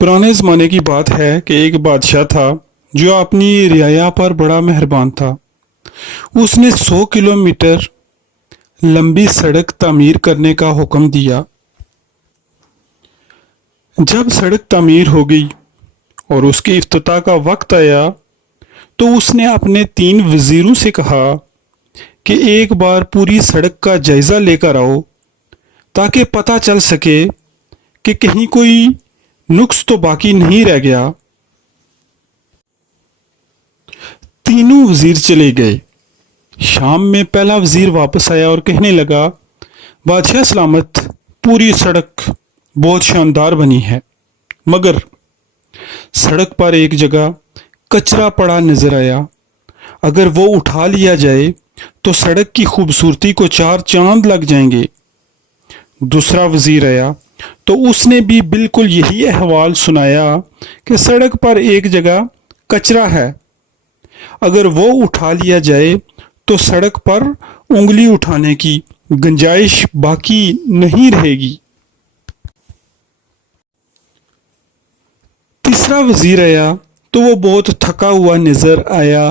पुराने ज़माने की बात है कि एक बादशाह था जो अपनी रियाया पर बड़ा मेहरबान था। उसने 100 किलोमीटर लंबी सड़क तामीर करने का हुक्म दिया। जब सड़क तामीर हो गई और उसके इफ्तिताह का वक्त आया तो उसने अपने 3 वज़ीरों से कहा कि एक बार पूरी सड़क का जायज़ा लेकर आओ ताकि पता चल सके कि कहीं कोई नुक्स तो बाकी नहीं रह गया। तीनों वजीर चले गए। शाम में पहला वजीर वापस आया और कहने लगा, बादशाह सलामत, पूरी सड़क बहुत शानदार बनी है, मगर सड़क पर एक जगह कचरा पड़ा नजर आया। अगर वो उठा लिया जाए तो सड़क की खूबसूरती को 4 चांद लग जाएंगे। दूसरा वजीर आया तो उसने भी बिल्कुल यही अहवाल सुनाया कि सड़क पर एक जगह कचरा है, अगर वो उठा लिया जाए तो सड़क पर उंगली उठाने की गुंजाइश बाकी नहीं रहेगी। तीसरा वजीर आया तो वो बहुत थका हुआ नजर आया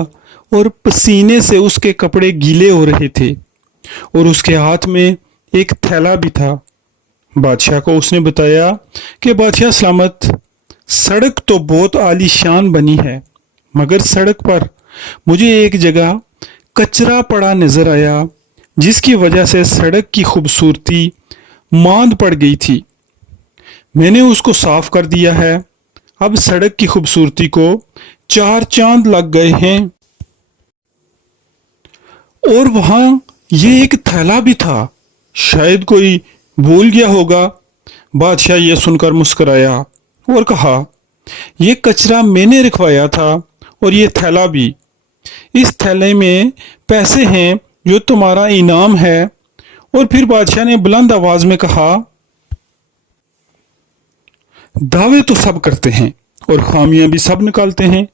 और पसीने से उसके कपड़े गीले हो रहे थे और उसके हाथ में एक थैला भी था। बादशाह को उसने बताया कि बादशाह सलामत, सड़क तो बहुत आलीशान बनी है, मगर सड़क पर मुझे एक जगह कचरा पड़ा नजर आया जिसकी वजह से सड़क की खूबसूरती मांद पड़ गई थी। मैंने उसको साफ कर दिया है, अब सड़क की खूबसूरती को 4 चांद लग गए हैं। और वहां ये एक थैला भी था, शायद कोई भूल गया होगा। बादशाह ये सुनकर मुस्कुराया और कहा, ये कचरा मैंने रखवाया था और ये थैला भी। इस थैले में पैसे हैं जो तुम्हारा इनाम है। और फिर बादशाह ने बुलंद आवाज में कहा, दावे तो सब करते हैं और खामियां भी सब निकालते हैं,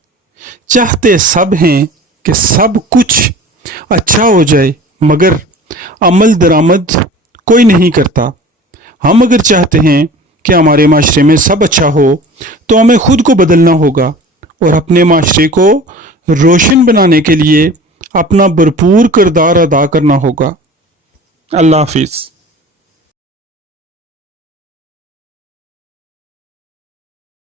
चाहते सब हैं कि सब कुछ अच्छा हो जाए, मगर अमल दरामद कोई नहीं करता। हम अगर चाहते हैं कि हमारे माशरे में सब अच्छा हो तो हमें खुद को बदलना होगा और अपने माशरे को रोशन बनाने के लिए अपना भरपूर किरदार अदा करना होगा। अल्लाह हाफिज़।